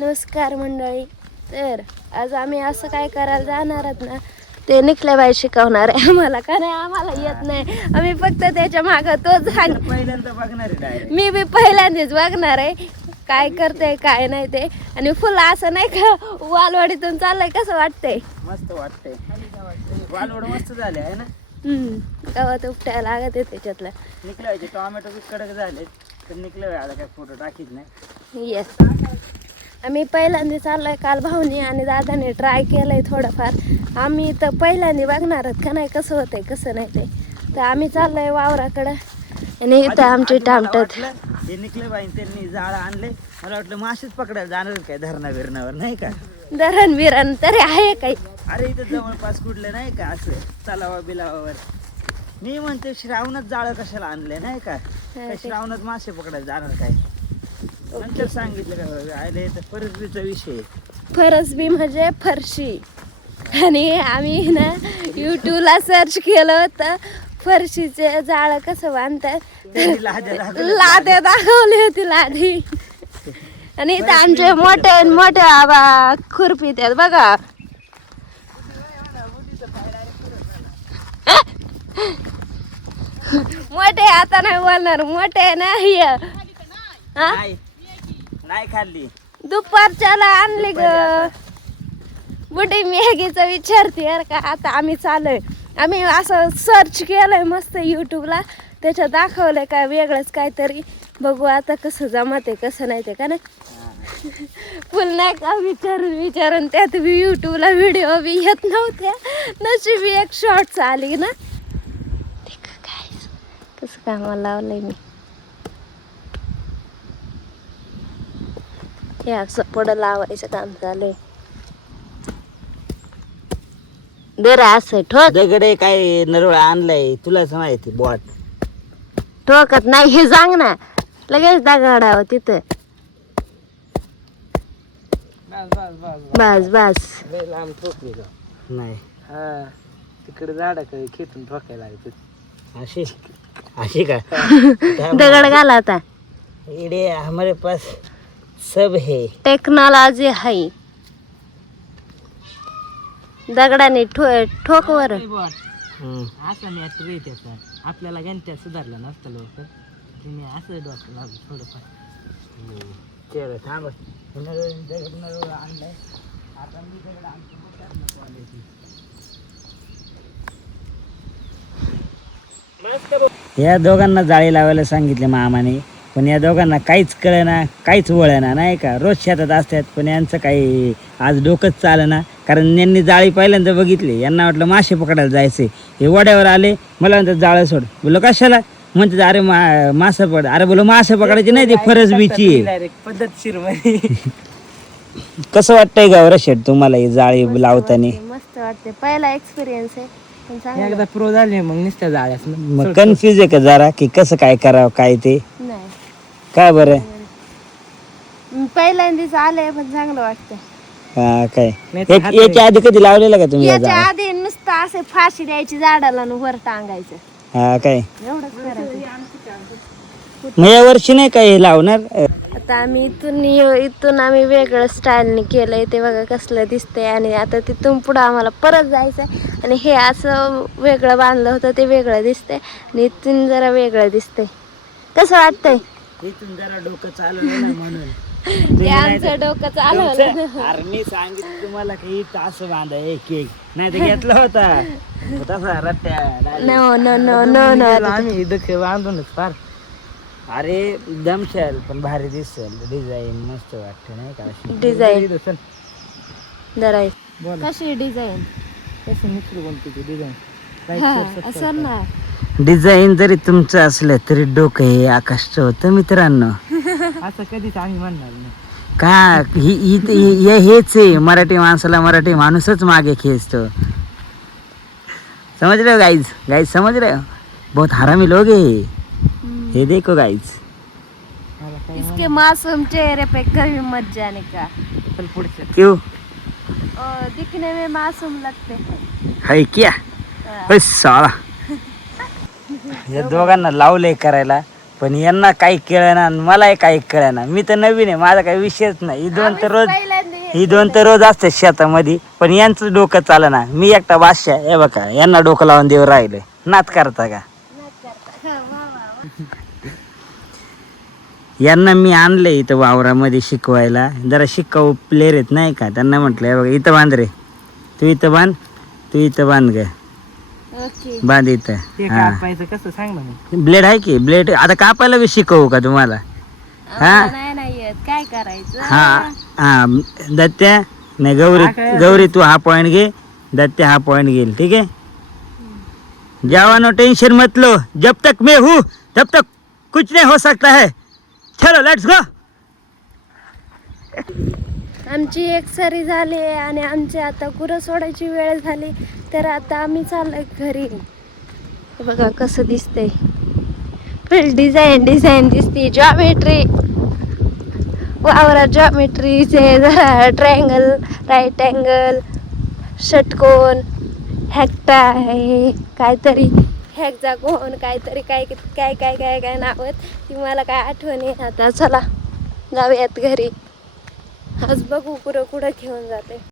नमस्कार मंडळी. तर आज आम्ही असं काय करायला जाणार आहोत ना, ते निखल्याबाई शिकवणार आहे आम्हाला. का नाही आम्हाला येत नाही, आम्ही फक्त त्याच्या मागं तोच पहिल्यांदा बघणार आहे. मी बी पहिल्यांदाच बघणार आहे काय करते काय नाही ते. आणि फुल असं नाही का वालवाडीतून चाललंय, कसं वाटतंय? मस्त वाटतंय. वालवड मस्त झाले आहे ना. गावात उपटायला लागत आहे त्याच्यातलं. निकल्याचे टोमॅटो बी कडक झाले तर निकल्या आता काय फोटो टाकीत नाही. येस, आम्ही पहिल्यांदा चाललोय. काल भाऊनी आणि दादाने ट्राय केलंय थोडंफार. आम्ही तर पहिल्यांदा बघणार आहोत का नाही कसं होतंय कसं नाही ते. तर आम्ही चाललोय वावराकडं आणि इथं आमचे टामटत हे निकल्याबाई त्यांनी जाळं आणले. मला वाटलं मासेच पकडायला जाणार काय धरणा बिरणावर, नाही का? धरण बिरण तरी आहे काही. अरे इथं जवळपास कुठले नाही का असं तलावा बिलावावर. मी म्हणते श्रावणात जाळं कशाला आणले, नाही का? काय श्रावणात मासे पकडायला जाणार काय? नंतर सांगितलं का आले तर फरसबीचा विषय. फरसबी म्हणजे फरशी. आणि आम्ही ना यूट्यूबला सर्च केलं होतं फरशीचे जाळं कसं बांधतात. लाद्या दाखवली होती लादी. आणि इथं आमचे मोठे मोठे आबा खुरपी त्यात बघा. मोठे आता नाही बोलणार, मोठे नाही. नाही खाल्ली. दुपारच्याला आणली ग बुढी मॅगीचा विचारते यार का. आता आम्ही चाललोय, आम्ही असं सर्च केलंय मस्त यूट्यूबला, त्याच्यात दाखवलंय काय वेगळंच काहीतरी. बघू आता कसं जमते कसं नाही ते का नाही. फुल नाही का विचारून त्यात बी यूट्यूबला व्हिडिओ बी येत नव्हत्या. नशिबी एक शॉर्ट्स आली ना. काय कसं कामाला लावलंय मी. हे असं पुढं लावायचं काम चालू. दर असं ठोक दगडे काय नरवळ आणलाय तुलाच माहिती. बॉट ठोकत नाही हे सांग ना, लगेच दगडावं तिथं. बस बस लांब ठोकली का नाही. हा तिकडे झाडा काही खेचून ठोकायला अशी अशी का दगड घाला आता. इडे हमारे पास सब है टेक्नॉलॉजी आहे. दगडाने ठोकवर असं मॅटर आहे त्याचा. आपल्याला गणत्या सुधारला नसतं लवकर. तुम्ही असं डॉक्टर लागू थोडंफार. चल थांब. दगड आणलाय आता मी दगड आणतो. या दोघांना जाळी लावायला सांगितले मामाने, पण या दोघांना काहीच कळेना काहीच वळेना, नाही का? रोज शेतात असतात पण यांचं काही आज डोकंच चालेना. कारण यांनी जाळी पहिल्यांदा बघितली, यांना वाटलं मासे पकडायला जायचे. हे वड्यावर आले, मला म्हणतात जाळं सोड. बोलो कशाला? म्हणतात अरे मासे पकड. अरे बोलो मासे पकडायची नाही, ती फरसबीची पद्धतशीर. कसं वाटतंय गावरा शेट तुम्हाला ही जाळी लावताना? मस्त वाटते, पहिला एक्सपिरियन्स आहे. एकदा प्रो झाले मग नुसत्या जाळ्यास मग कन्फ्युज आहे का जरा की कसं काय करावं काय ते? नाही काय बरं पहिल्यांदाच आले पण चांगलं वाटतं. हा काय याच्या आधी कधी लावलेलं का तुम्ही? याच्या आधी नुसतं असं फाशी द्यायची झाडाला आणि वर टांगायचं. हा काय एवढंच करायचं. मग या वर्षी नाही काय हे लावणार? आता आम्ही इथून आम्ही वेगळं स्टाईलने केलंय ते बघा कसलं दिसतंय. आणि आता तिथून पुढं आम्हाला परत जायचंय. आणि हे असं वेगळं बांधलं होतं ते वेगळं दिसतंय आणि इथून जरा वेगळं दिसतंय. कसं वाटतंय? इथून जरा डोकं चालवलं ना म्हणून. ते आमचं डोकं चालवलं. अरे मी सांगितलं तुम्हाला की इथं असं बांधा एक एक, नाही तर घेतला होता तसा रट्ट्या. No no no no no आम्ही डोके बांधूनच फार. अरे दमशाल पण भारी दिसेल. डिझाईन मस्त वाटते नाही का? डिझाईन जरा कशी डिझाईन असं ना. डिझाईन जरी तुमचं असलं तरी डोकं हे आकाशचं होतं मित्रांनो. असं कधीच आम्ही म्हणणार नाही का. हेच आहे मराठी माणसाला, मराठी माणूसच मागे खेचतो. समझ रहे हो गाइज? गाइज समझ रहे हो? बहुत हरामी लोग है ये देखो गाइज. इसके मासूम चेहरे पे कभी मत जाने का. क्यों? दिखने में मासूम लगते हैं. है क्या? साला या दोघांना लावलंय करायला पण यांना काही कळेना आणि मलाही काही कळेना. मी तर नवीन आहे, माझा काही विषयच नाही. ही दोन तर रोज असते शेतामध्ये, पण यांचं डोकं चालना. मी एकटा बादशाह हे बघा, यांना डोकं लावून देऊ राहिले. नात करता का? यांना मी आणले इथं वावरामध्ये शिकवायला. जरा शिकाऊ प्लेअर आहेत नाही का, त्यांना म्हटलं हे बघा इथं बांध रे, तू इथं बांध, तू इथं बांध ग, ओके. बांध इथं. हा कसं सांग ना. ब्लेड आहे की, ब्लेड आता कापायला बी शिकवू का तुम्हाला? नाही येत, काय करायचं? हा हा दत्त्या नाही गौरी तू हा पॉइंट घे, दत्त्या हा पॉइंट घेईल, ठीक है. जवानों टेंशन मत लो, जब तक मैं हूँ तब तक कुछ नहीं हो सकता है. चलो लेट्स गो. आमची एक सरी झाली आणि आमची आता गुरं सोडायची वेळ झाली, तर आता आम्ही चाललोय घरी. हे बघा कसं दिसतंय, फुल डिझाईन दिसते. जॉमेट्री वावरात जॉमेट्रीचे जरा ट्रायंगल, राईट अँगल, षटकोन, हॅक्टा आहे काहीतरी, हॅक्झागोन काहीतरी, काय काय काय काय काय नाव आहेत ती मला काय आठवण आहे. आता चला जाऊयात घरी. आज बघू कुठं घेऊन जाते.